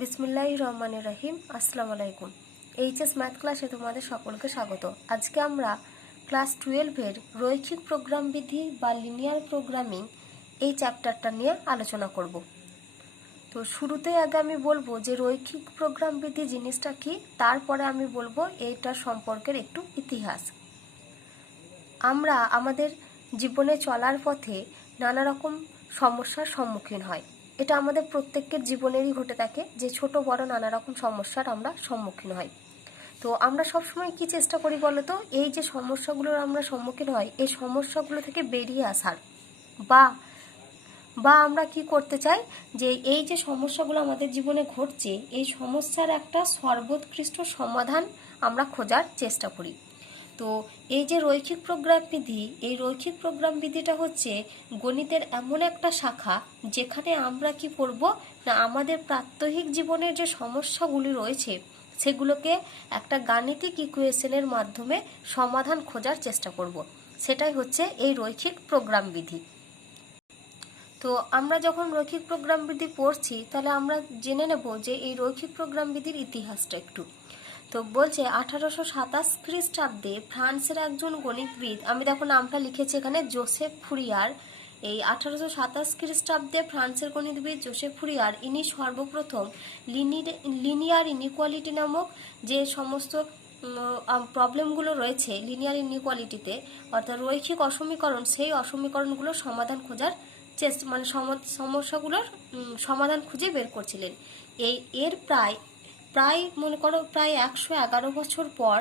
বিসমিল্লাহির রহমানির রহিম। আসসালামু আলাইকুম। এইচএস ম্যাথ ক্লাসে তোমাদের সকলকে স্বাগত। আজকে আমরা ক্লাস 12-এর রৈখিক প্রোগ্রাম বিধি বা লিনিয়ার প্রোগ্রামিং এই চ্যাপ্টারটা নিয়ে আলোচনা করব। তো শুরুতেই আগে আমি বলবো যে রৈখিক প্রোগ্রাম বিধি জিনিসটা কি, তারপরে আমি বলবো এইটার সম্পর্কের একটু ইতিহাস। আমরা আমাদের জীবনে চলার পথে নানা রকম সমস্যার সম্মুখীন হয়। এটা আমাদের প্রত্যেকের জীবনেরই ঘটে থাকে যে ছোট বড় নানা রকম সমস্যার আমরা সম্মুখীন হই। তো আমরা সবসময় কি চেষ্টা করি বলো তো, এই যে সমস্যাগুলোর আমরা সম্মুখীন হই এই সমস্যাগুলো থেকে বেরিয়ে আসার বা আমরা কি করতে চাই যে এই যে সমস্যাগুলো আমাদের জীবনে ঘটছে এই সমস্যার একটা সর্বোৎকৃষ্ট সমাধান আমরা খোঁজার চেষ্টা করি। তো এই যে রৈখিক প্রোগ্রাম বিধি, এই রৈখিক প্রোগ্রাম বিধিটা হচ্ছে গণিতের এমন একটা শাখা যেখানে আমরা কি করব না, আমাদের প্রাত্যহিক জীবনের যে সমস্যাগুলি রয়েছে সেগুলোকে একটা গাণিতিক ইকুয়েশনের মাধ্যমে সমাধান খোঁজার চেষ্টা করব। সেটাই হচ্ছে এই রৈখিক প্রোগ্রাম বিধি। তো আমরা যখন রৈখিক প্রোগ্রাম বিধি পড়ছি তাহলে আমরা জেনে নেব যে এই রৈখিক প্রোগ্রাম বিধির ইতিহাসটা একটু। তো বলছে 1827 খ্রিস্টাব্দে ফ্রান্সের একজন গণিতবিদ, আমি দেখো নামটা লিখেছি এখানে, জোসেফ ফুরিয়ার। এই 1827 খ্রিস্টাব্দে ফ্রান্সের গণিতবিদ জোসেফ ফুরিয়ার ইনি সর্বপ্রথম লিনিয়ার ইনইকুয়ালিটি নামক যে সমস্ত প্রবলেমগুলো রয়েছে লিনিয়ার ইনইকুয়ালিটিতে, অর্থাৎ রৈখিক অসমীকরণ, সেই অসমীকরণগুলোর সমাধান খোঁজার সমস্যাগুলোর সমাধান খুঁজে বের করছিলেন। এর প্রায় মনে করো প্রায় 111 বছর পর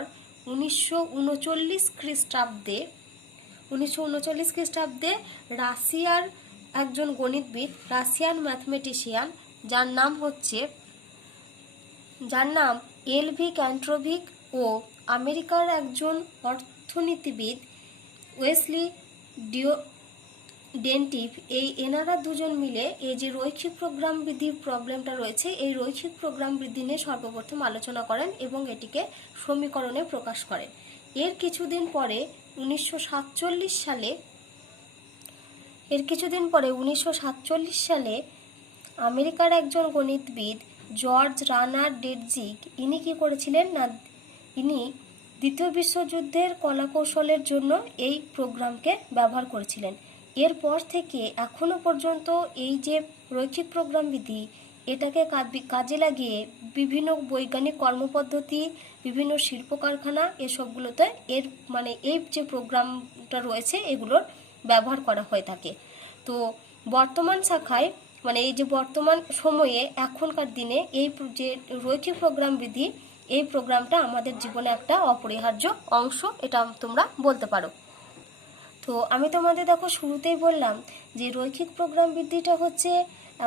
1939 খ্রিস্টাব্দে রাশিয়ার একজন গণিতবিদ, রাশিয়ান ম্যাথমেটিশিয়ান, যার নাম এলভি ক্যান্ট্রোভিক, ও আমেরিকার একজন অর্থনীতিবিদ ওয়েসলি ডেন্টিভ, এনারা দুজন মিলে এই যে রৈখিক প্রোগ্রাম বিধির প্রবলেমটা রয়েছে এই রৈখিক প্রোগ্রাম বিধি নিয়ে সর্বপ্রথম আলোচনা করেন এবং এটিকে সমীকরণে প্রকাশ করেন। এর কিছুদিন পরে 1947 সালে আমেরিকার একজন গণিতবিদ জর্জ রানার ডেটজিগ, ইনি কি করেছিলেন না, ইনি দ্বিতীয় বিশ্বযুদ্ধের কলাকৌশলের জন্য এই প্রোগ্রামকে ব্যবহার করেছিলেন। এরপর থেকে এখনো পর্যন্ত এই যে রৈখিক প্রোগ্রাম বিধি, এটাকে কাজে লাগিয়ে বিভিন্ন বৈজ্ঞানিক কর্মপদ্ধতি, বিভিন্ন শিল্প কারখানা এসবগুলোতে এই যে প্রোগ্রামটা রয়েছে এগুলোর ব্যবহার করা হয়ে থাকে। তো বর্তমান শাখায় এই যে বর্তমান সময়ে এখনকার দিনে এই যে রৈখিক প্রোগ্রাম বিধি, এই প্রোগ্রামটা আমাদের জীবনে একটা অপরিহার্য অংশ, এটা তোমরা বলতে পারো। তো আমি তোমাদের দেখো শুরুতেই বললাম যে রৈখিক প্রোগ্রাম বিধিটা হচ্ছে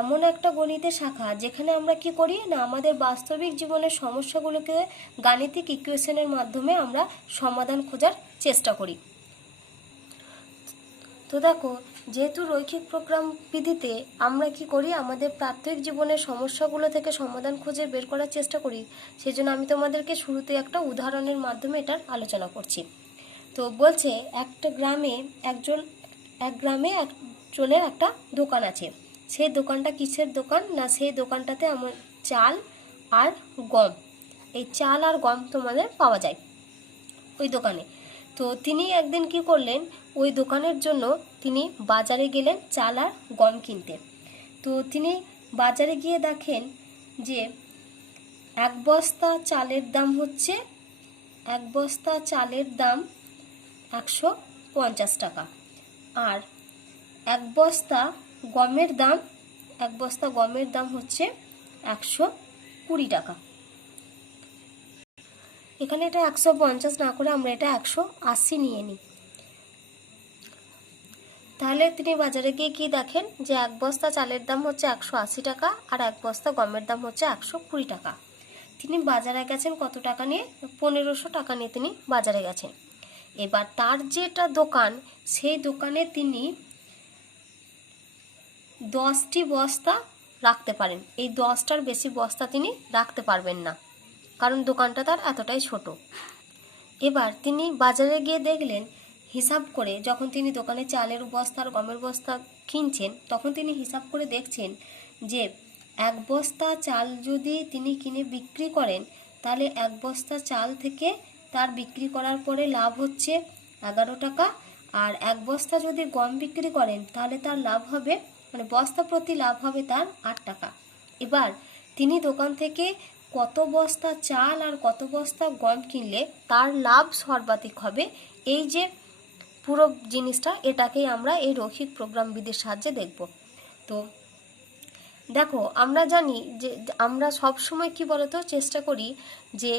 এমন একটা গণিতের শাখা যেখানে আমরা কি করি না, আমাদের বাস্তবিক জীবনের সমস্যাগুলোকে গাণিতিক ইকুয়েশনের মাধ্যমে আমরা সমাধান খোঁজার চেষ্টা করি। তো দেখো, যেহেতু রৈখিক প্রোগ্রাম বিধিতে আমরা কি করি, আমাদের প্রাত্যহিক জীবনের সমস্যাগুলো থেকে সমাধান খুঁজে বের করার চেষ্টা করি, সেজন্য আমি তোমাদেরকে শুরুতে একটা উদাহরণের মাধ্যমে এটার আলোচনা করছি। তো বলছে এক গ্রামে একজনের একটা দোকান আছে। সেই দোকানটা কিসের দোকান না, সেই দোকানটাতে আমার চাল আর গম, এই চাল আর গম তোমাদের পাওয়া যায় ওই দোকানে। তো তিনি একদিন কি করলেন, ওই দোকানের জন্য তিনি বাজারে গেলেন চাল আর গম কিনতে। তো তিনি বাজারে গিয়ে দেখেন যে এক বস্তা চালের দাম 150 টাকা, আর এক বস্তা গমের দাম হচ্ছে 120 টাকা। এখানে এটা 150 না করে আমরা এটা 180 নিয়ে নিই। তাহলে তিনি বাজারে গিয়ে কি দেখেন যে এক বস্তা চালের দাম হচ্ছে 180 টাকা আর এক বস্তা গমের দাম হচ্ছে 120 টাকা। তিনি বাজারে গেছেন কত টাকা নিয়ে, 1500 টাকা নিয়ে তিনি বাজারে গেছেন। এবার তার যেটা দোকান, সেই দোকানে তিনি 10টি বস্তা রাখতে পারেন, এই 10টার বেশি বস্তা তিনি রাখতে পারবেন না, কারণ দোকানটা তার এতটাই ছোট। এবার তিনি বাজারে গিয়ে দেখলেন, হিসাব করে যখন তিনি দোকানে চালের বস্তা আর গমের বস্তা কিনছেন তখন তিনি হিসাব করে দেখছেন যে এক বস্তা চাল যদি তিনি কিনে বিক্রি করেন, তাহলে এক বস্তা চাল থেকে তার বিক্রি করার পরে লাভ হচ্ছে 11 টাকা। আর এক বস্তা যদি গম বিক্রি করেন, তাহলে তার লাভ হবে, মানে বস্তা প্রতি লাভ হবে তার 8 টাকা। এবার তিনি দোকান থেকে কত বস্তা চাল আর কত বস্তা গম কিনলে তার লাভ সর্বাধিক হবে, এই যে পুরো জিনিসটা, এটাকেই আমরা এই রৈখিক প্রোগ্রাম বিধির সাহায্যে দেখব। তো দেখো, আমরা জানি যে আমরা সব সময় কি বলতো চেষ্টা করি যে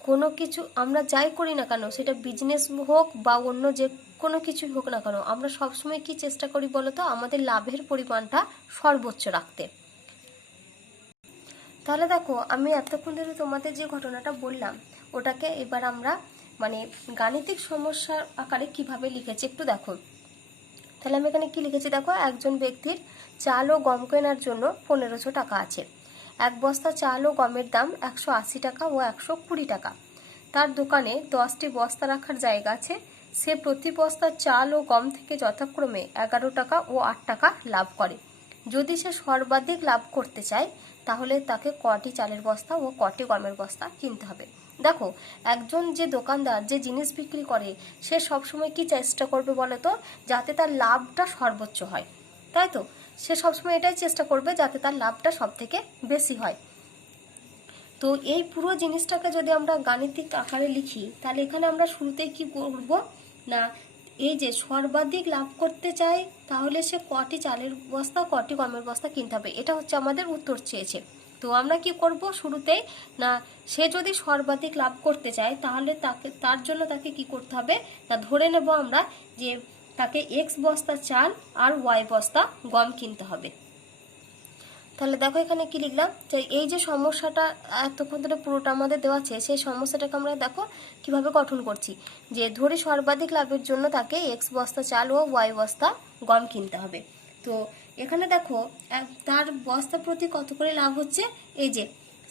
কোনো কিছু আমরা যাই করি না কেন, সেটা বিজনেস হোক বা অন্য যে কোনো কিছুই হোক না কেন, আমরা সব সময় কি চেষ্টা করি বলতো আমাদের লাভের পরিমাণটা সর্বোচ্চ রাখতে। তাহলে দেখো, আমি এতক্ষণ ধরে তোমাদের যে ঘটনাটা বললাম, ওটাকে এবার আমরা মানে গাণিতিক সমস্যার আকারে কিভাবে লিখেছি একটু দেখো। তাহলে আমি এখানে কি লিখেছি দেখো, একজন ব্যক্তির চাল ও গম কেনার জন্য 1500 টাকা আছে। এক বস্তা চাল ও গমের দাম 180 টাকা ও 120 টাকা। তার দোকানে 10টি বস্তা রাখার জায়গা আছে। সে প্রতি বস্তা চাল ও গম থেকে যথাক্রমে 11 টাকা ও 8 টাকা লাভ করে। যদি সে সর্বাধিক লাভ করতে চায়, তাহলে তাকে কটি চালের বস্তা ও কটি গমের বস্তা কিনতে হবে। দেখো, একজন যে দোকানদার যে জিনিস বিক্রি করে, সে সবসময় কি চেষ্টা করবে বলো তো, যাতে তার লাভটা সর্বোচ্চ হয়, তাই তো? সে সবসময় এটাই চেষ্টা করবে যাতে তার লাভটা সব থেকে বেশি হয়। তো এই পুরো জিনিসটাকে যদি আমরা গাণিতিক আকারে লিখি, তাহলে এখানে আমরা শুরুতেই কি করব না, এই যে সর্বাধিক লাভ করতে চাই, তাহলে সে কটি চালের বস্তা কটি গমের বস্তা কিনতে হবে, এটা হচ্ছে আমাদের উত্তর চেয়েছে। তো আমরা কি করব শুরুতেই না, সে যদি সর্বাধিক লাভ করতে চায়, তাহলে তার জন্য তাকে কি করতে হবে না, ধরে নেব আমরা যে তাকে এক্স বস্তা চাল আর ওয়াই বস্তা গম কিনতে হবে। তাহলে দেখো এখানে কি লিখলাম, যে এই যে সমস্যাটা এতক্ষণ ধরে পুরোটা আমাদের দেওয়া আছে, সেই সমস্যাটাকে আমরা দেখো কিভাবে গঠন করছি, যে ধরি সর্বাধিক লাভের জন্য তাকে এক্স বস্তা চাল ও ওয়াই বস্তা গম কিনতে হবে। তো এখানে দেখো তার বস্তা প্রতি কত করে লাভ হচ্ছে, এই যে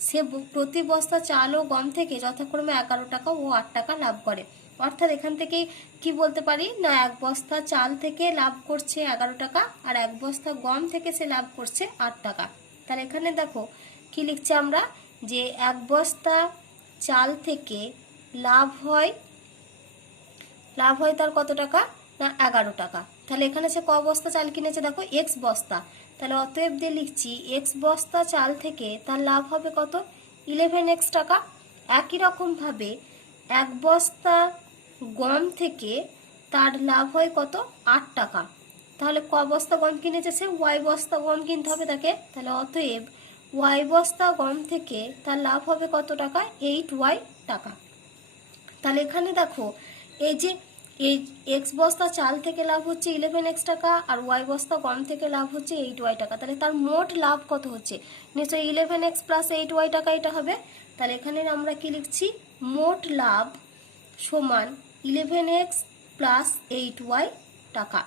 সে প্রতি বস্তা চাল ও গম থেকে যথাক্রমে 11 টাকা ও 8 টাকা লাভ করে। অর্থাৎ এখান থেকেই কি বলতে পারি না, এক বস্তা চাল থেকে লাভ করছে 11 টাকা আর এক বস্তা গম থেকে সে লাভ করছে 8 টাকা। তাহলে এখানে দেখো কি লিখছি আমরা, যে এক বস্তা চাল থেকে লাভ হয় তার কত টাকা না 11 টাকা। তাহলে এখানে সে ক বস্তা চাল কিনেছে দেখো, এক্স বস্তা। তাহলে অতএব দিয়ে লিখছি এক্স বস্তা চাল থেকে তার লাভ হবে কত, 11x টাকা। একই রকমভাবে এক বস্তা গম থেকে তার লাভ হয় কত, 8 টাকা। তাহলে ক বস্তা গম কিনেছে সে, ওয়াই বস্তা গম কিনতে হবে তাকে। তাহলে অতএব ওয়াই বস্তা গম থেকে তার লাভ হবে কত টাকা, 8y টাকা। তাহলে এখানে দেখো এই যে এই এক্স বস্তা চাল থেকে লাভ হচ্ছে 11x টাকা আর ওয়াই বস্তা গম থেকে লাভ হচ্ছে 8y টাকা। তাহলে তার মোট লাভ কত হচ্ছে, নিশ্চয়ই 11x প্লাস 8y টাকা এটা হবে। তাহলে এখানে আমরা কি লিখছি, মোট লাভ সমান 11x প্লাস 8y টাকা।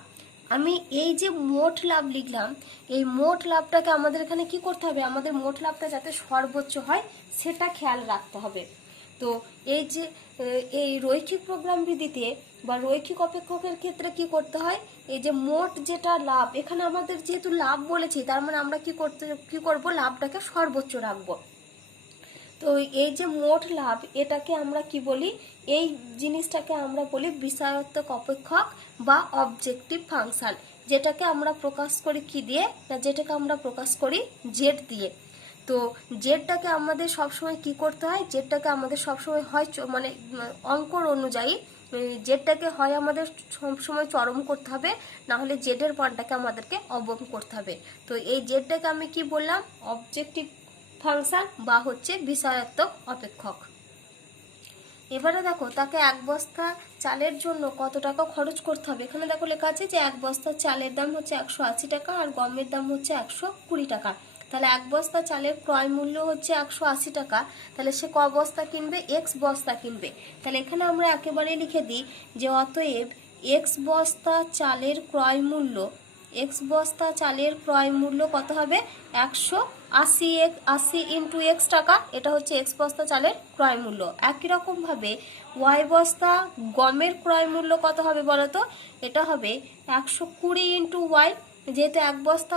আমি এই যে মোট লাভ লিখলাম, এই মোট লাভটাকে আমাদের এখানে কি করতে হবে, আমাদের মোট লাভটা যাতে সর্বোচ্চ হয় সেটা খেয়াল রাখতে হবে। তো এই যে এই রৈখিক প্রোগ্রাম বিধিতে বা রৈখিক অপেক্ষকের ক্ষেত্রে কি করতে হয়, এই যে মোট যেটা লাভ, এখানে আমাদের যেহেতু লাভ বলেছি, তার মানে আমরা কি করব, লাভটাকে সর্বোচ্চ রাখবো। তো এই যে মোট লাভ, এটাকে আমরা কি বলি, এই জিনিসটাকে আমরা বলি বিষয়াত্মক অপেক্ষক বা অবজেক্টিভ ফাংশন, যেটাকে আমরা প্রকাশ করি কি দিয়ে না, যেটাকে আমরা প্রকাশ করি জেড দিয়ে। তো জেডটাকে আমাদের সবসময় কি করতে হয়, জেডটাকে আমাদের সবসময় হয় মানে অঙ্কর অনুযায়ী জেডটাকে হয় আমাদের সবসময় চরম করতে হবে, না হলে জেডের মানটাকে আমাদেরকে অবম করতে হবে। তো এই জেডটাকে আমি কি বললাম, অবজেক্টিভ ফাংশন বা হচ্ছে বিষয়াত্মক অপেক্ষক। এবারে দেখো তাকে এক বস্তা চালের জন্য কত টাকা খরচ করতে হবে, এখানে দেখো লেখা আছে যে এক বস্তা চালের দাম হচ্ছে 180 টাকা আর গমের দাম হচ্ছে 120 টাকা। তাহলে এক বস্তা চালের ক্রয় মূল্য হচ্ছে 180 টাকা। তাহলে সে ক বস্তা কিনবে, এক্স বস্তা কিনবে। তাহলে এখানে আমরা একেবারে লিখে দিই যে অতএব এক্স বস্তা চালের ক্রয় মূল্য কত হবে, 180 ইন্টু এক্স টাকা, এটা হচ্ছে এক্স বস্তা চালের ক্রয় মূল্য। একই রকমভাবে ওয়াই বস্তা গমের ক্রয় মূল্য কত হবে বলো তো, এটা হবে 120 ইন্টু ওয়াই। যেহেতু এক বস্তা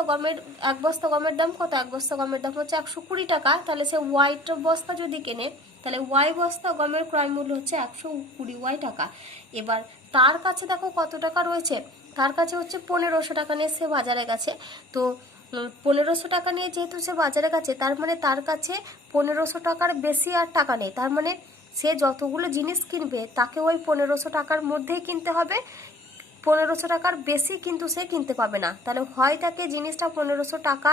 গমের দাম কত, এক বস্তা গমের দাম হচ্ছে 120 টাকা, তাহলে সে ওয়াইটা বস্তা যদি কেনে তাহলে ওয়াই বস্তা গমের ক্রয় মূল্য হচ্ছে 120 ওয়াই টাকা। এবার তার কাছে দেখো কত টাকা রয়েছে, তার কাছে হচ্ছে 1500 টাকা নিয়ে সে বাজারে গেছে। তো 1500 টাকা নিয়ে যেহেতু সে বাজারে গেছে, তার মানে তার কাছে 1500 টাকার বেশি আর টাকা নেই। তার মানে সে যতগুলো জিনিস কিনবে তাকে ওই 1500 টাকার মধ্যেই কিনতে হবে, 1500 টাকার বেশি কিন্তু সে কিনতে পাবে না। তাহলে হয় তাকে জিনিসটা 1500 টাকা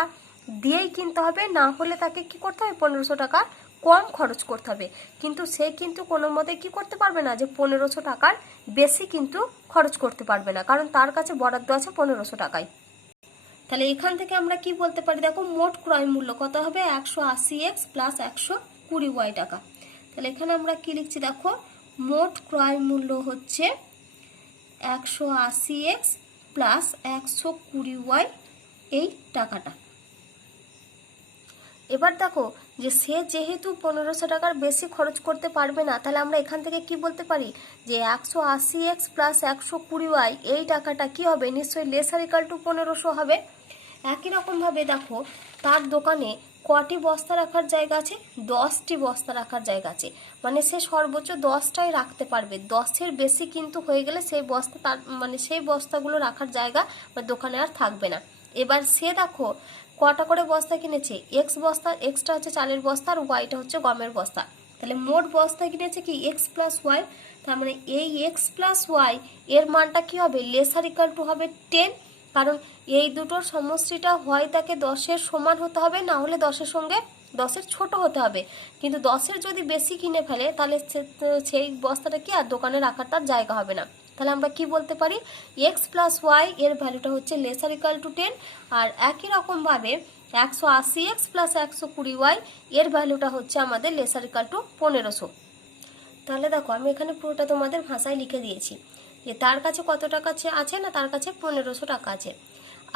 দিয়েই কিনতে হবে, না হলে তাকে কি করতে হবে 1500 টাকা কম খরচ করতে হবে। কিন্তু সে কিন্তু কোনো মতে কি করতে পারবে না যে 1500 টাকার বেশি কিন্তু খরচ করতে পারবে না, কারণ তার কাছে বরাদ্দ আছে 1500 টাকায়। তাহলে এখান থেকে আমরা কি বলতে পারি, দেখো মোট ক্রয় মূল্য কত হবে 180x প্লাস 120y টাকা। তাহলে এখানে আমরা কি লিখছি, দেখো মোট ক্রয় মূল্য হচ্ছে 180x প্লাস 120y এই টাকাটা। এবার দেখো যে সে যেহেতু 1500 টাকার বেশি খরচ করতে পারবে না, তাহলে আমরা এখান থেকে কি বলতে পারি যে 180x প্লাস 120y এই টাকাটা কি হবে, নিশ্চয়ই লেসার ইকাল টু 1500 হবে। একই রকমভাবে দেখো তার দোকানে কটি বস্তা রাখার জায়গা আছে, 10টি বস্তা রাখার জায়গা আছে, মানে সে সর্বোচ্চ 10টাই রাখতে পারবে। 10-এর বেশি কিন্তু হয়ে গেলে সেই বস্তা তার মানে সেই বস্তাগুলো রাখার জায়গা দোকানে আর থাকবে না। এবার সে দেখো কটা করে বস্তা কিনেছে, এক্স বস্তা, এক্সটা হচ্ছে চালের বস্তা আর ওয়াইটা হচ্ছে গমের বস্তা। তাহলে মোট বস্তা কিনেছে কি এক্স প্লাস ওয়াই, তার মানে এই এক্স প্লাস ওয়াই এর মানটা কি হবে, লেসার ইকাল টু হবে 10, কারণ এই দুটোর সমষ্টিটা হয় তাকে 10-এর সমান হতে হবে, না হলে 10-এর সঙ্গে 10-এর ছোট হতে হবে। কিন্তু 10-এর যদি বেশি কিনে ফেলে তাহলে সেই বস্তাটা কি আর দোকানে রাখার তার জায়গা হবে না। তাহলে আমরা কি বলতে পারি, এক্স প্লাস ওয়াই এর ভ্যালুটা হচ্ছে লেসার ইকাল টু 10, আর একই রকমভাবে 180x প্লাস 120y এর ভ্যালুটা হচ্ছে আমাদের লেসার ইকাল টু 1500। তাহলে দেখো আমি এখানে পুরোটা তোমাদের ভাষায় লিখে দিয়েছি যে তার কাছে কত টাকা আছে না, তার কাছে 1500 টাকা আছে।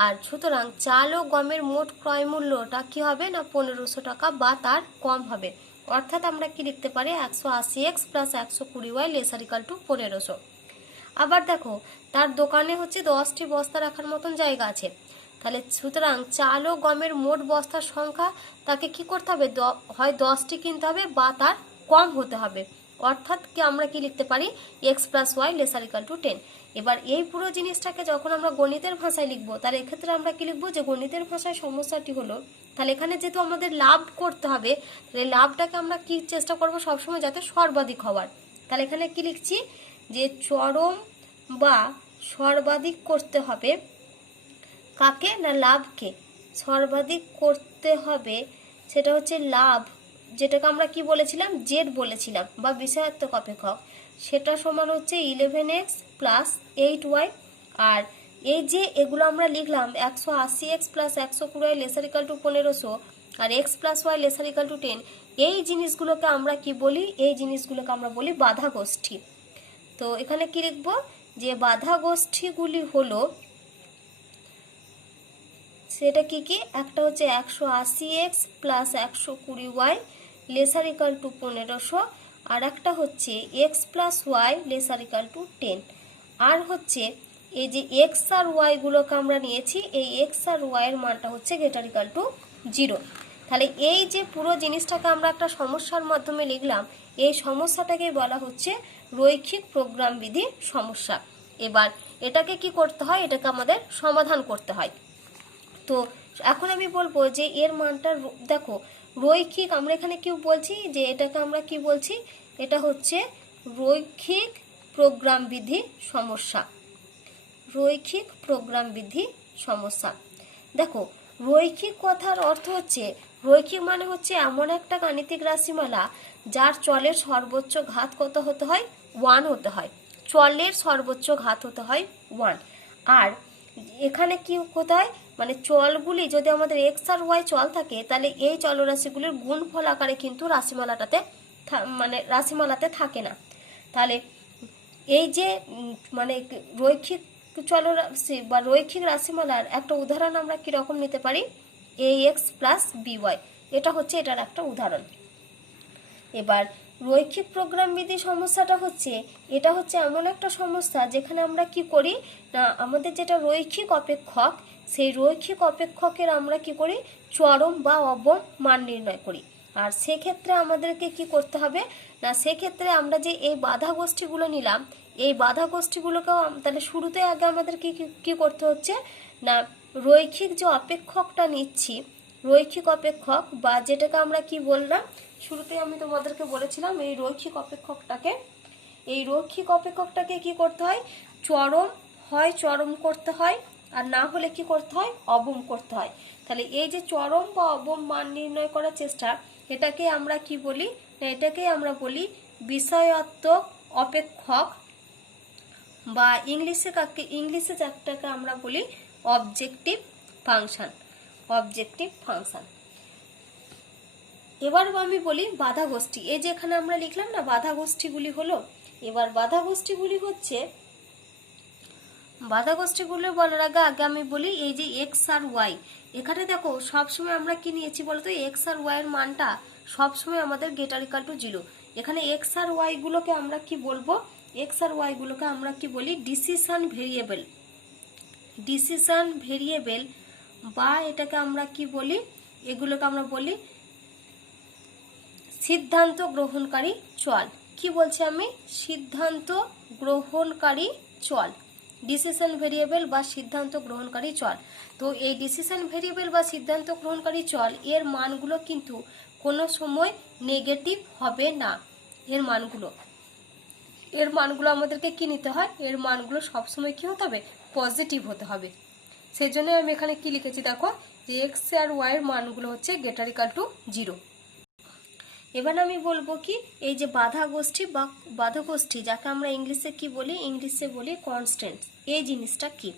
আর সুতরাং চাল ও গমের মোট ক্রয় মূল্যটা কি হবে না 1500 টাকা বা তার কম হবে। অর্থাৎ আমরা কি লিখতে পারি 180x plus 120y lesser equal to 1500। আবার দেখো তার দোকানে হচ্ছে 10টি বস্তা রাখার মতন জায়গা আছে, তাহলে সুতরাং চাল ও গমের মোট বস্তার সংখ্যা তাকে কি করতে হবে, হয় 10টি কিনতে হবে বা তার কম হতে হবে। অর্থাৎ কি আমরা কি লিখতে পারি x plus y lesser equal to 10। এবার এই পুরো জিনিসটাকে যখন আমরা গণিতের ভাষায় লিখবো, তাহলে এক্ষেত্রে আমরা কি লিখবো যে গণিতের ভাষায় সমস্যাটি হলো, তাহলে এখানে যেহেতু আমাদের লাভ করতে হবে, তাহলে লাভটাকে আমরা কি চেষ্টা করবো সবসময় যাতে সর্বাধিক হওয়ার। তাহলে এখানে কি লিখছি যে চরম বা সর্বাধিক করতে হবে কাকে না লাভকে, সর্বাধিক করতে হবে সেটা হচ্ছে লাভ, যেটাকে আমরা কি বলেছিলাম জেড বলেছিলাম বা বিষয়াত্মক অপেক্ষক, সেটা সমান হচ্ছে 11x প্লাস 8y। আর এই যে এগুলো আমরা লিখলাম 180x plus 120y lesser equal to 1500 আর x plus y lesser equal to 10, এই জিনিসগুলোকে আমরা কি বলি, এই জিনিসগুলোকে আমরা বলি বাধা গোষ্ঠী। তো এখানে কি লিখব যে বাধা গোষ্ঠীগুলি হলো, সেটা কি কি, একটা হচ্ছে 180x plus 120y lesser equal to 1500, আর একটা হচ্ছে x plus y lesser equal to 10, আর হচ্ছে এই যে এক্স আর ওয়াইগুলোকে আমরা নিয়েছি, এই এক্স আর ওয়াইয়ের মানটা হচ্ছে গ্রেটার ইকাল টু 0। তাহলে এই যে পুরো জিনিসটাকে আমরা একটা সমস্যার মাধ্যমে লিখলাম, এই সমস্যাটাকে বলা হচ্ছে রৈখিক প্রোগ্রাম বিধি সমস্যা। এবার এটাকে কি করতে হয়, এটাকে আমাদের সমাধান করতে হয়। তো এখন আমি বলবো যে এর মানটা দেখো রৈখিক, আমরা এখানে কি বলছি যে এটাকে আমরা কি বলছি, এটা হচ্ছে রৈখিক প্রোগ্রাম বিধি সমস্যা, রৈখিক প্রোগ্রাম বিধি সমস্যা। দেখো রৈখিক কথার অর্থ হচ্ছে, রৈখিক মানে হচ্ছে এমন একটা গাণিতিক রাশিমালা যার চলের সর্বোচ্চ ঘাত কত হতে হয় 1 হতে হয়, চলের সর্বোচ্চ ঘাত হতে হয় 1। আর এখানে কি কোথায় মানে চলগুলি যদি আমাদের এক্স আর ওয়াই চল থাকে, তাহলে এই চলরাশিগুলির গুণফল আকারে কিন্তু রাশিমালাতে থাকে না। তাহলে এই যে মানে রৈখিক চলরাশি বা রৈখিক রাশিমালার একটা উদাহরণ আমরা কিরকম নিতে পারি, এ এক্স প্লাস বিওয়াই, এটা হচ্ছে এটার একটা উদাহরণ। এবার রৈখিক প্রোগ্রাম বিধি সমস্যাটা হচ্ছে, এটা হচ্ছে এমন একটা সমস্যা যেখানে আমরা কি করি না আমাদের যেটা রৈখিক অপেক্ষক সেই রৈখিক অপেক্ষকের আমরা কি করি, চরম বা অবম মান নির্ণয় করি। আর সেক্ষেত্রে আমাদেরকে কি করতে হবে না, সেক্ষেত্রে আমরা যে এই বাধা গোষ্ঠীগুলো নিলাম, এই বাধা গোষ্ঠীগুলোকেও তাহলে শুরুতে আগে আমাদেরকে কি করতে হচ্ছে না, রৈখিক যে অপেক্ষকটা নিচ্ছি, রৈখিক অপেক্ষক বা যেটাকে আমরা কি বললাম শুরুতে আমি তোমাদেরকে বলেছিলাম, এই রৈখিক অপেক্ষকটাকে কি করতে হয়, চরম করতে হয়, আর না হলে কি করতে হয়, অবম করতে হয়। তাহলে এই যে চরম বা অবম মান নির্ণয় করার চেষ্টা, এটাকে আমরা কি বলি না, এটাকেই আমরা বলি বিষয়াত্মক অপেক্ষক, বা ইংলিশে যাটাকে আমরা বলি অবজেক্টিভ ফাংশন। এবার আমি বলি বাধা গোষ্ঠী। এই যে এখানে আমরা লিখলাম না বাধা গোষ্ঠীগুলি হলো, এবার বাধা গোষ্ঠীগুলি হচ্ছে, বাধা গোষ্ঠীগুলো বলার আগে আমি বলি এই যে এক্স আর ওয়াই, এখানে দেখো সবসময় আমরা কি নিয়েছি বলতো, এক্স আর ওয়াই এর মানটা সবসময় আমাদের গ্রেটার ইকুয়াল টু 0। এখানে এক্স আর ওয়াই গুলোকে আমরা কি বলবো, এক্স আর ওয়াই গুলোকে আমরা কি বলি, ডিসিশন ভেরিয়েবল, বা এটাকে আমরা কি বলি, এগুলোকে আমরা বলি সিদ্ধান্ত গ্রহণকারী চল। কি বলছি আমি, সিদ্ধান্ত গ্রহণকারী চল, ডিসিশন ভেরিয়েবল বা সিদ্ধান্ত গ্রহণকারী চল। তো এই ডিসিশন ভেরিয়েবল বা সিদ্ধান্ত গ্রহণকারী চল এর মানগুলো কিন্তু কোনো সময় নেগেটিভ হবে না। এর মানগুলো আমাদেরকে কি নিতে হয়, এর মানগুলো সবসময় কি হতে হবে, পজিটিভ হতে হবে। সেই জন্য আমি এখানে কি লিখেছি দেখো, যে এক্স আর ওয়াই এর মানগুলো হচ্ছে গ্রেটার ইকুয়াল টু 0। এবার আমি বলবো কি, এই যে বাধা গোষ্ঠী যাকে আমরা ইংলিশে কি বলি, ইংলিশে বলি কনস্ট্যান্ট, এই জিনিসটা কি।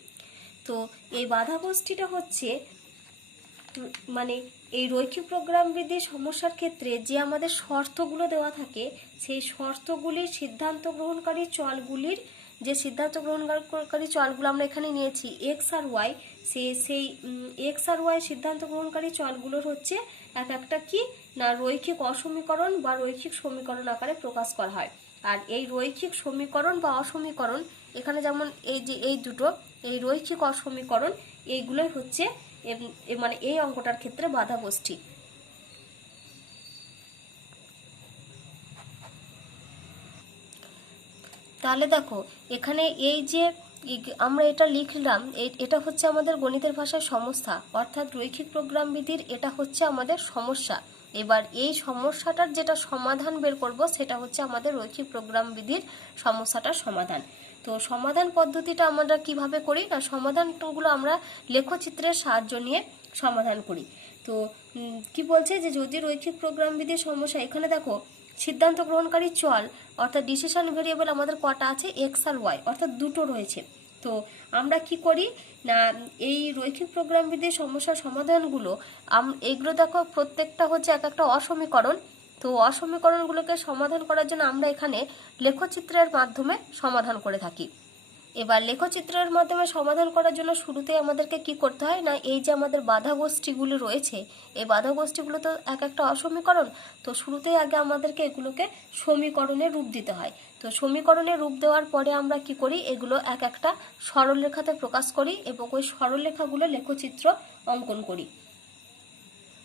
তো এই বাধা গোষ্ঠীটা হচ্ছে মানে এই রৈখিক প্রোগ্রাম বৃদ্ধির সমস্যার ক্ষেত্রে যে আমাদের শর্তগুলো দেওয়া থাকে, সেই শর্তগুলির সিদ্ধান্ত গ্রহণকারী চলগুলির যে সিদ্ধান্ত গ্রহণকারী চলগুলো আমরা এখানে নিয়েছি এক্স আর ওয়াই, সেই এক্স আর ওয়াই সিদ্ধান্ত গ্রহণকারী চলগুলোর হচ্ছে এক একটা কি না রৈখিক অসমীকরণ বা রৈখিক সমীকরণ আকারে প্রকাশ করা হয়। আর এই রৈখিক সমীকরণ বা অসমীকরণ, এখানে যেমন এই যে এই দুটো, এই রৈখিক অসমীকরণ, এইগুলোই হচ্ছে মানে এই অঙ্কটার ক্ষেত্রে বাধা গোষ্ঠী। তাহলে দেখো এখানে এই যে আমরা এটা লিখলাম, এটা হচ্ছে আমাদের গণিতের ভাষায় সমস্যা, অর্থাৎ রৈখিক প্রোগ্রাম বিধির এটা হচ্ছে আমাদের সমস্যা। এবার এই সমস্যাটার যেটা সমাধান বের করব সেটা হচ্ছে আমাদের রৈখিক প্রোগ্রাম বিধির সমস্যাটার সমাধান। তো সমাধান পদ্ধতিটা আমরা কিভাবে করি না, সমাধানগুলো আমরা লেখচিত্রের সাহায্য নিয়ে সমাধান করি। তো কি বলছে যে যদি রৈখিক প্রোগ্রাম বিধির সমস্যা, এখানে দেখো সিদ্ধান্ত গ্রহণকারী চল অর্থাৎ ডিসিশন ভেরিয়েবল আমাদের কটা আছে, এক্স আর ওয়াই, অর্থাৎ দুটো রয়েছে। তো আমরা কি করি না, এই রৈখিক প্রোগ্রাম বিধির সমস্যার সমাধানগুলো এগুলো দেখো প্রত্যেকটা হচ্ছে এক একটা অসমীকরণ। তো অসমীকরণগুলোকে সমাধান করার জন্য আমরা এখানে লেখচিত্রের মাধ্যমে সমাধান করে থাকি। এবার লেখচিত্রের মাধ্যমে সমাধান করার জন্য শুরুতেই আমাদেরকে কি করতে হয় না, এই যে আমাদের বাধা গোষ্ঠীগুলো রয়েছে, এই বাধা গোষ্ঠীগুলো তো এক একটা অসমীকরণ। তো শুরুতেই আগে আমাদেরকে এগুলোকে সমীকরণে রূপ দিতে হয়। তো সমীকরণে রূপ দেওয়ার পরে আমরা কি করি, এগুলো এক একটা সরলরেখাতে প্রকাশ করি এবং ওই সরলরেখাগুলো লেখচিত্র অঙ্কন করি।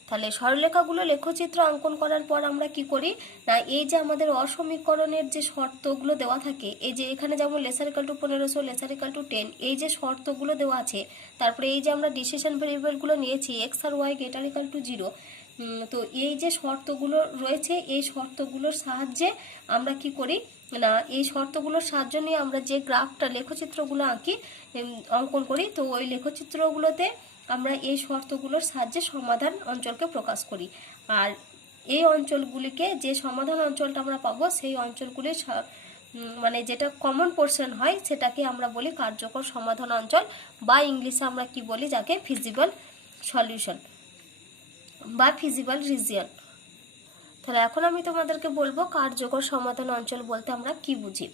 তাহলে সরলরেখাগুলো লেখচিত্র অঙ্কন করার পর আমরা কি করি না, এই যে আমাদের অসমীকরণের যে শর্তগুলো দেওয়া থাকে, এই যে এখানে যেমন laser equal to 1500, laser equal to 10, এই যে শর্তগুলো দেওয়া আছে, তারপরে এই যে আমরা ডিসিশন ভেরিয়েবলগুলো নিয়েছি এক্স আর ওয়াই গ্রেটার ইকুয়াল টু 0, তো এই যে শর্তগুলো রয়েছে, এই শর্তগুলোর সাহায্যে আমরা কি করি না, এই শর্তগুলোর সাহায্য নিয়ে আমরা যে গ্রাফটা লেখচিত্রগুলো অঙ্কন করি, তো ওই লেখচিত্রগুলোতে আমরা এই শর্তগুলোর সাহায্যে সমাধান অঞ্চলকে প্রকাশ করি। আর এই অঞ্চলগুলিকে, যে সমাধান অঞ্চলটা আমরা পাবো, সেই অঞ্চলগুলির মানে যেটা কমন পোর্শন হয় সেটাকে আমরা বলি কার্যকর সমাধান অঞ্চল, বা ইংলিশে আমরা কি বলি যাকে ফিজিবল সলিউশন বা ফিজিবল রিজিয়ন। তাহলে এখন আমি তোমাদেরকে বলবো কার্যকর সমাধান অঞ্চল বলতে আমরা কি বুঝি।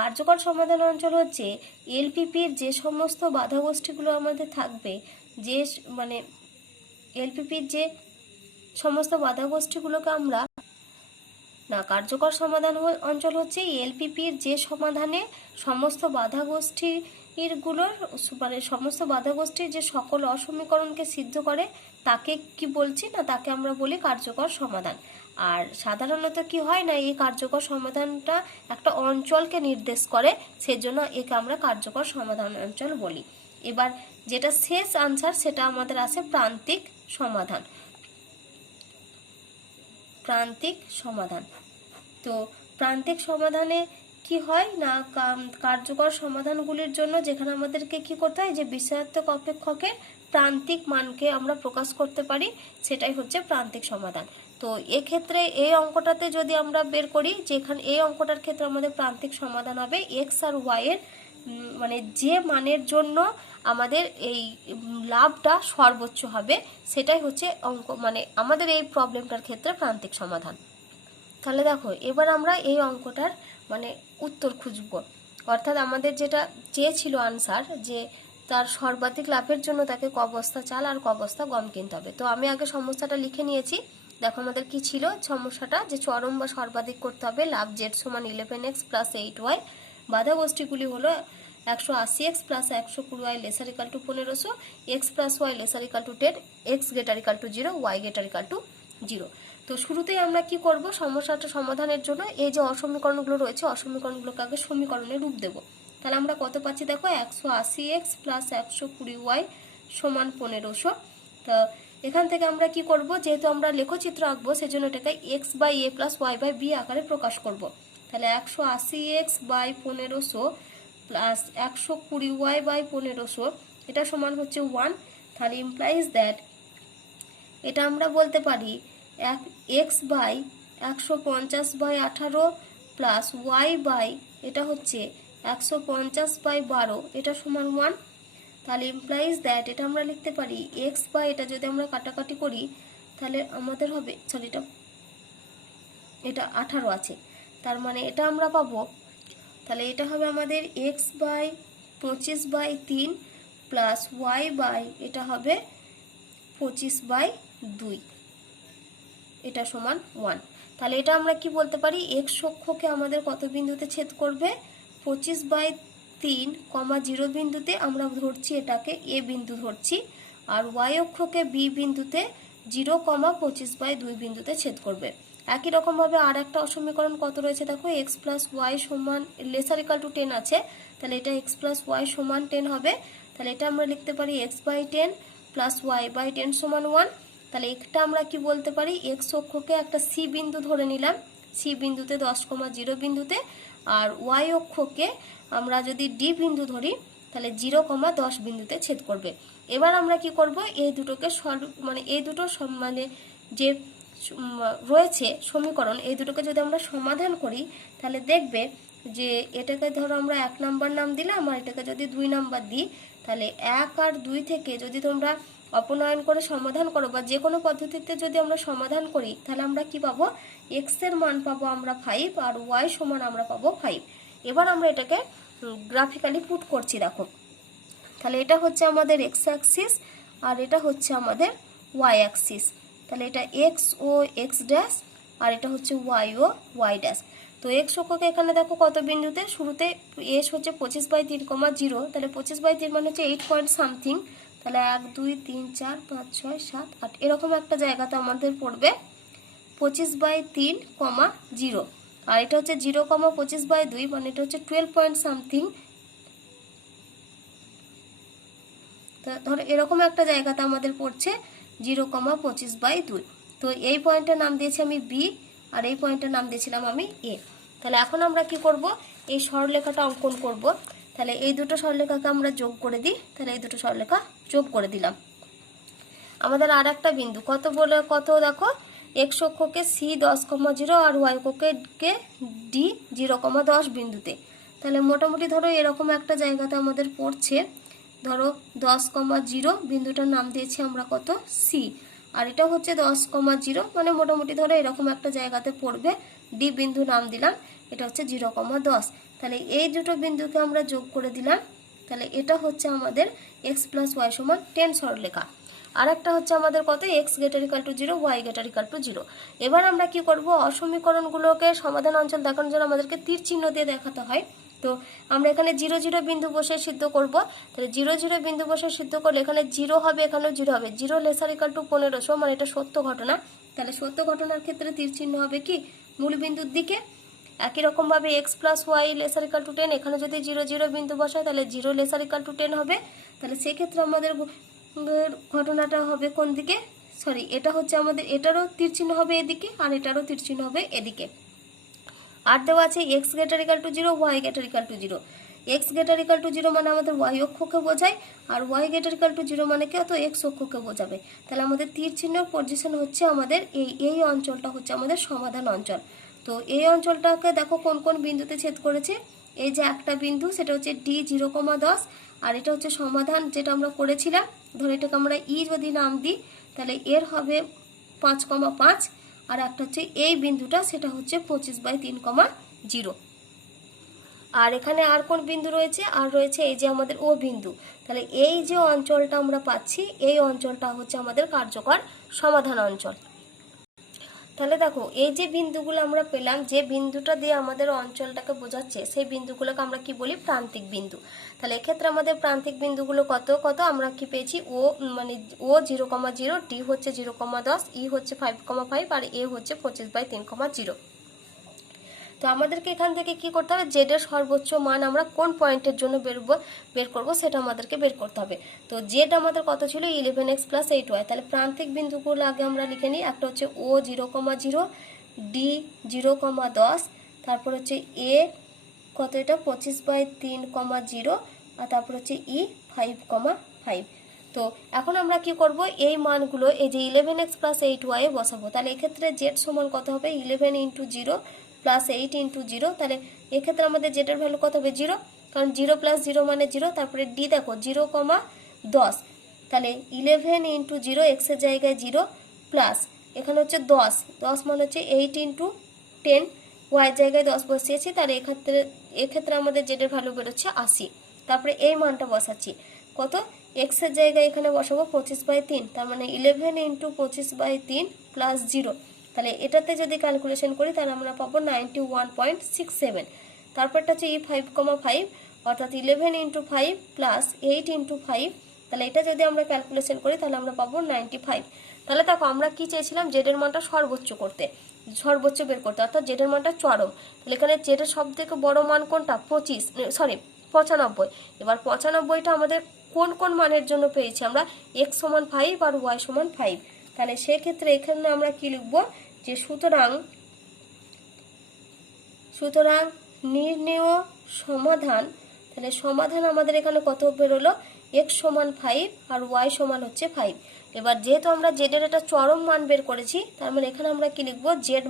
কার্যকর সমাধান অঞ্চল হচ্ছে এলপিপির যে সমস্ত বাধা গোষ্ঠীগুলো আমাদের থাকবে, যে মানে এলপিপির যে সমস্ত বাধা গোষ্ঠীগুলোকে আমরা না, কার্যকর সমাধান অঞ্চল হচ্ছে এলপিপির যে সমাধানে সমস্ত বাধা গোষ্ঠী এরগুলোর মানে সমস্ত বাধা গোষ্ঠীর যে সকল অসমীকরণকে সিদ্ধ করে তাকে কি বলছি না, তাকে আমরা বলি কার্যকর সমাধান। আর সাধারণত কি হয় না, এই কার্যকর সমাধানটা একটা অঞ্চলকে নির্দেশ করে, সেজন্য একে আমরা কার্যকর সমাধান অঞ্চল বলি। এবার যেটা শেষ আনসার সেটা আমাদের আছে প্রান্তিক সমাধান। প্রান্তিক সমাধান। তো প্রান্তিক সমাধানে কি হয় না, কার্যকর সমাধানগুলির জন্য যেখানে আমাদেরকে কি করতে হয়, যে বিষয়াত্মক অপেক্ষকের প্রান্তিক মানকে আমরা প্রকাশ করতে পারি, সেটাই হচ্ছে প্রান্তিক সমাধান। তো এক্ষেত্রে এই অঙ্কটাতে যদি আমরা বের করি, যেখানে এই অঙ্কটার ক্ষেত্রে আমাদের প্রান্তিক সমাধান হবে এক্স আর ওয়াই এর মানে যে মানের জন্য আমাদের এই লাভটা সর্বোচ্চ হবে, সেটাই হচ্ছে অঙ্ক, মানে আমাদের এই প্রবলেমটার ক্ষেত্রে প্রান্তিক সমাধান। তাহলে দেখো এবার আমরা এই অঙ্কটার মানে উত্তর খুঁজব, অর্থাৎ আমাদের যেটা চেয়েছিল আনসার, যে তার সর্বাধিক লাভের জন্য তাকে ক বস্তা চাল আর ক বস্তা গম কিনতে হবে। তো আমি আগে সমস্যাটা লিখে নিয়েছি। দেখো আমাদের কি ছিল সমস্যাটা, যে চরম বা সর্বাধিক করতে হবে লাভ জেড সমান 11x প্লাস 8y, বাধা গোষ্ঠীগুলি হলো 180x plus 120y lesser equal to 1500, x plus y lesser equal to 10, x greater equal to 0, y greater equal to 0। তো শুরুতেই আমরা কি করব, সমস্যাটা সমাধানের জন্য এই যে অসমীকরণগুলো রয়েছে অসমীকরণগুলোকে আগে সমীকরণে রূপ দেব। তাহলে আমরা কত পাচ্ছি দেখো, 180x প্লাস 120y সমান 1500। তো এখান থেকে আমরা কি করব, যেহেতু আমরা লেখচিত্র আঁকবো সেজন্য এটাকে x by a plus y by b আকারে প্রকাশ করব। তাহলে 180x by 1500 plus 120y by 1500 এটা সমান হচ্ছে 1। তাহলে ইমপ্লাইজ দ্যাট এটা আমরা বলতে পারি x by 150 by 18 plus y by এটা হচ্ছে 150 বাই 12 এটা সমান 1। তাহলে ইমপ্লাইজ দ্যাট এটা আমরা লিখতে পারি x বাই এটা যদি আমরা কাটাকাটি করি তাহলে আমাদের হবে, সরি এটা 18 আছে, তার মানে এটা আমরা পাবো, তাহলে এটা হবে আমাদের x by 25 by 3 plus y by এটা হবে 25 বাই 2 এটা সমান 1। তাহলে এটা আমরা কি বলতে পারি, x অক্ষকে আমাদের কত বিন্দুতে ছেদ করবে, 25 বাই 3, 0 বিন্দুতে আমরা ধরছি এটাকে a বিন্দু ধরছি, আর y অক্ষকে b বিন্দুতে 0, 25 বাই 2 বিন্দুতে ছেদ করবে। একই রকমভাবে আর একটা অসমীকরণ কত রয়েছে দেখো, x প্লাস ওয়াই সমান লেসার ইকাল টু 10 আছে, তাহলে এটা x প্লাস ওয়াই সমান 10 হবে। তাহলে এটা আমরা লিখতে পারি x by 10 plus y by 10 সমান 1। তাহলে একটা আমরা কি বলতে পারি, x অক্ষকে একটা c বিন্দু ধরে নিলাম, c বিন্দুতে 10, 0 বিন্দুতে, আর y অক্ষকে আমরা যদি d বিন্দু ধরি তাহলে 0, 10 বিন্দুতে ছেদ করবে। এবার আমরা কি করব, এই দুটোকে মানে এই দুটো মানে যে রয়েছে সমীকরণ, এই দুটোকে যদি আমরা সমাধান করি তাহলে দেখবে যে এটাকে ধরো আমরা 1 নাম্বার নাম দিলাম, আর এটাকে যদি 2 নাম্বার দিই, তাহলে 1 আর 2 থেকে যদি তোমরা অপনয়ন করে সমাধান করো বা যে কোনো পদ্ধতিতে যদি আমরা সমাধান করি, তাহলে আমরা কি পাবো, x এর মান পাবো আমরা 5 আর y সমান আমরা পাবো 5। এবার আমরা এটাকে গ্রাফিক্যালি পুট করছি, দেখো তাহলে এটা হচ্ছে আমাদের x অ্যাক্সিস আর এটা হচ্ছে আমাদের y অ্যাক্সিস। তাহলে এটা x ও x ড্যাশ আর এটা হচ্ছে y ও y ড্যাশ। তো x অক্ষকে এখানে দেখো কত বিন্দুতে, শুরুতে s হচ্ছে 25 বাই 3, 0, তাহলে 25 বাই 3 মানে হচ্ছে 8 পয়েন্ট সামথিং, তাহলে 1, 2, 3, 4, 5, 6, 7, 8 এরকম একটা জায়গাতে আমাদের পড়বে 25 বাই 3, 0, আর এটা হচ্ছে 0, 25 বাই 2 মানে এটা হচ্ছে 12 পয়েন্ট সামথিং। ধরো এরকম একটা জায়গাতে আমাদের পড়ছে 0, 25 বাই 2। তো এই পয়েন্টের নাম দিয়েছি আমি বি আর এই পয়েন্টের নাম দিয়েছিলাম আমি এ। তাহলে এখন আমরা কি করব, এই সরলরেখাটা অঙ্কন করব। তাহলে এই দুটো সরলরেখাকে আমরা যোগ করে দিই, তাহলে এই দুটো সরলরেখা যোগ করে দিলাম। আমাদের আর একটা বিন্দু কত বলে কত দেখো, x অক্ষকে c 10, 0 আর y অক্ষকে d 0, 10 বিন্দুতে। তাহলে মোটামুটি ধরো এরকম একটা জায়গাতে আমাদের পড়ছে, ধরো 10, 0 বিন্দুটার নাম দিয়েছি আমরা কত, c, আর এটা হচ্ছে 10, 0 মানে মোটামুটি ধরো এরকম একটা জায়গাতে পড়বে, d বিন্দু নাম দিলাম, এটা হচ্ছে 0, 10। তাহলে এই দুটো বিন্দুকে আমরা যোগ করে দিলাম, তাহলে এটা হচ্ছে আমাদের x প্লাস ওয়াই সমান 10 সরলরেখা। আর একটা হচ্ছে আমাদের কত, x greater equal to 0, y greater equal to 0। এবার আমরা কি করব, অসমীকরণগুলোকে সমাধান অঞ্চল দেখানোর জন্য আমাদেরকে তীর চিহ্ন দিয়ে দেখাতে হয়। তো আমরা এখানে 0 0 বিন্দু বসে সিদ্ধ করব। তাহলে 0 0 বিন্দু বসে সিদ্ধ করলে এখানে 0 হবে, এখানেও 0 হবে। 0 লেসার ইকাল টু 1500, মানে এটা সত্য ঘটনা। তাহলে সত্য ঘটনার ক্ষেত্রে তীর চিহ্ন হবে কি মূল বিন্দুর দিকে। একই রকমভাবে x + y lesser equal to 10, এখানে যদি 0 0 বিন্দু বসায় তাহলে 0 লেসার ইকাল টু 10 হবে। তাহলে সেক্ষেত্রে আমাদের ঘটনাটা হবে কোন দিকে, সরি এটা হচ্ছে আমাদের, এটারও তীর চিহ্ন হবে এদিকে আর এটারও তীর চিহ্ন হবে এদিকে। আর দেওয়া আছে x > 0, y > 0। x > 0 মানে আমাদের y অক্ষকে বোঝায়, আর y > 0 মানে কি তো x অক্ষকে বোঝাবে। তাহলে আমাদের তীর চিহ্নের পজিশন হচ্ছে আমাদের এই অঞ্চলটা হচ্ছে আমাদের সমাধান অঞ্চল। তো এই অঞ্চলটাকে দেখো কোন কোন বিন্দুতে ছেদ করেছে। এই যে একটা বিন্দু, সেটা হচ্ছে d 0,10, আর এটা হচ্ছে সমাধান যেটা আমরা করেছিলাম। ধরো এটাকে আমরা ই যদি নাম দিই তাহলে এর হবে 5,5, আর একটা হচ্ছে এই বিন্দুটা, সেটা হচ্ছে 25/3,0। আর এখানে আর কোন বিন্দু রয়েছে, আর রয়েছে এই যে আমাদের ও বিন্দু। তাহলে এই যে অঞ্চলটা আমরা পাচ্ছি, এই অঞ্চলটা হচ্ছে আমাদের কার্যকর সমাধান অঞ্চল। তাহলে দেখো এই যে বিন্দুগুলো আমরা পেলাম, যে বিন্দুটা দিয়ে আমাদের অঞ্চলটাকে বোঝাচ্ছে, সেই বিন্দুগুলোকে আমরা কি বলি, প্রান্তিক বিন্দু। তাহলে এক্ষেত্রে আমাদের প্রান্তিক বিন্দুগুলো কত কত আমরা কি পেয়েছি, ও মানে ও 0,0, ডি হচ্ছে 0,10, ই হচ্ছে 5,5, আর এ হচ্ছে 25/3,0। তো আমাদেরকে এখান থেকে কি করতে হবে, জেড এর সর্বোচ্চ মান আমরা কোন পয়েন্টের জন্য বের করব সেটা আমাদেরকে বের করতে হবে। তো জেড আমাদের কত ছিল, 11x + 8y। তাহলে প্রান্তিক বিন্দুগুলো আগে আমরা লিখে নিই। একটা হচ্ছে ও 0,0, ডি 0,10, তারপর হচ্ছে এ কত, এটা 25/3,0, আর তারপর হচ্ছে ই 5,5। তো এখন আমরা কি করব, এই মানগুলো এই যে 11x + 8y এ বসাবো। তাহলে এক্ষেত্রে জেড সমান কত হবে, 11 × 0 + 8 × 0। তাহলে এক্ষেত্রে আমাদের জেড এর ভ্যালু কত হবে, 0, কারণ 0 + 0 মানে 0। তারপরে ডি দেখো 0,10, তাহলে 11 × 0, x এর জায়গায় 0, প্লাস এখানে হচ্ছে 10 মানে হচ্ছে 8 × 10, y এর জায়গায় 10 বসিয়েছি। তাহলে এক্ষেত্রে আমাদের জেড এর ভ্যালু বেরোচ্ছে 80। তারপরে এই মানটা বসাচ্ছি কত, x এর জায়গায় এখানে বসাবো 25/3, তার মানে 11 × 25/3 + 0। তাহলে এটাতে যদি ক্যালকুলেশন করি তাহলে আমরা পাবো 91.67। তারপরটা হচ্ছে ই 5,5, অর্থাৎ 11 × 5 + 8 × 5। তাহলে এটা যদি আমরা ক্যালকুলেশন করি তাহলে আমরা পাবো 95। তাহলে দেখো আমরা কি চেয়েছিলাম, জেড এর মানটা সর্বোচ্চ বের করতে, অর্থাৎ জেড এর মানটা চরম। তাহলে এখানে জেড এর সবথেকে বড় মান কোনটা, 95। এবার 95টা আমাদের কোন কোন মানের জন্য পেয়েছি আমরা, x = 5 আর y = 5। তাহলে সেক্ষেত্রে এখানে আমরা কি লিখব, যে সুতরাং নির্ণেয় সমাধান। তাহলে সমাধান আমাদের এখানে কত বেরোলো, x = 5 আর y = হচ্ছে 5। এবার যেহেতু আমরা জেড এর একটা চরম মান বের করেছি, তার মানে এখানে আমরা কি লিখব, জেড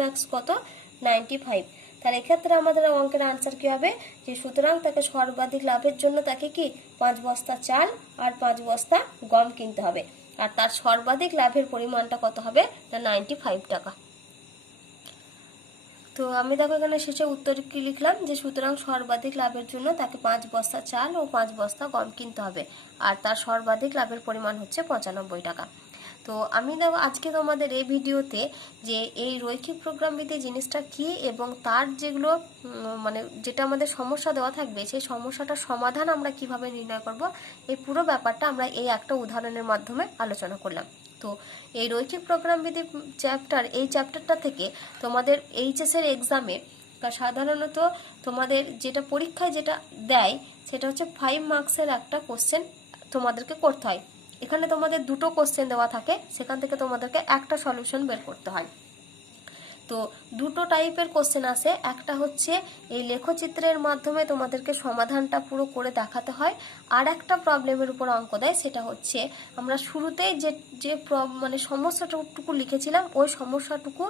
ম্যাক্স কত, 95। তাহলে এক্ষেত্রে আমাদের অঙ্কের আনসার কি হবে, যে সুতরাং তাকে সর্বাধিক লাভের জন্য তাকে কি 5 বস্তা চাল আর 5 বস্তা গম কিনতে হবে, আর তার সর্বাধিক লাভের পরিমাণটা কত হবে না 95 টাকা। তো আমি দেখো এখানে শেষে উত্তর কি লিখলাম, যে সুতরাং সর্বাধিক লাভের জন্য তাকে 5 বস্তা চাল ও 5 বস্তা গম কিনতে হবে, আর তার সর্বাধিক লাভের পরিমাণ হচ্ছে 95 টাকা। তো আমি দেখো আজকে তোমাদের এই ভিডিওতে যে এই রৈখিক প্রোগ্রামবিধি জিনিসটা কি এবং তার যেগুলো মানে যেটা আমাদের সমস্যা দেওয়া থাকবে, সেই সমস্যাটার সমাধান আমরা কিভাবে নির্ণয় করব, এই পুরো ব্যাপারটা আমরা এই একটা উদাহরণের মাধ্যমে আলোচনা করলাম। তো এই রৈখিক প্রোগ্রামবিধি এই চ্যাপ্টারটা থেকে তোমাদের এইচএস এর এক্সামে সাধারণত তোমাদের যেটা পরীক্ষায় যেটা দেয় সেটা হচ্ছে 5 মার্কসের একটা কোশ্চেন তোমাদেরকে করতে হয়। এখানে তোমাদের দুটো কোশ্চেন দেওয়া থাকে, সেখান থেকে তোমাদেরকে একটা সলিউশন বের করতে হয়। তো দুটো টাইপের কোশ্চেন আসে, একটা হচ্ছে এই লেখচিত্রের মাধ্যমে তোমাদেরকে সমাধানটা পুরো করে দেখাতে হয়, আর একটা প্রবলেমের উপর অঙ্ক দেয়, সেটা হচ্ছে আমরা শুরুতেই যে মানে সমস্যাটুকু লিখেছিলাম ওই সমস্যাটুকু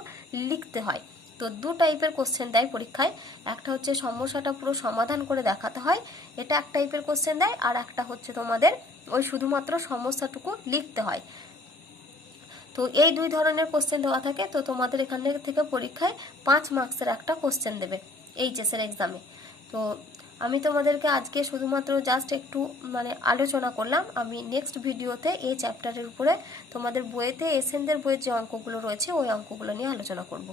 লিখতে হয়। তো দু টাইপের কোশ্চেন দেয় পরীক্ষায়, একটা হচ্ছে সমস্যাটা পুরো সমাধান করে দেখাতে হয়, এটা এক টাইপের কোশ্চেন দেয়, আর একটা হচ্ছে তোমাদের ওই শুধুমাত্র সমস্যাটুকু লিখতে হয়। তো এই দুই ধরনের কোশ্চেন দেওয়া থাকে। তো তোমাদের এখান থেকে পরীক্ষায় 5 মার্কসের একটা কোশ্চেন দেবে এইচএস এর এক্সামে। তো আমি তোমাদেরকে আজকে শুধুমাত্র জাস্ট একটু মানে আলোচনা করলাম। আমি নেক্সট ভিডিওতে এই চ্যাপ্টারের উপরে তোমাদের বইয়েতে এসএনদের বইয়ের যে অঙ্কগুলো রয়েছে ওই অঙ্কগুলো নিয়ে আলোচনা করব।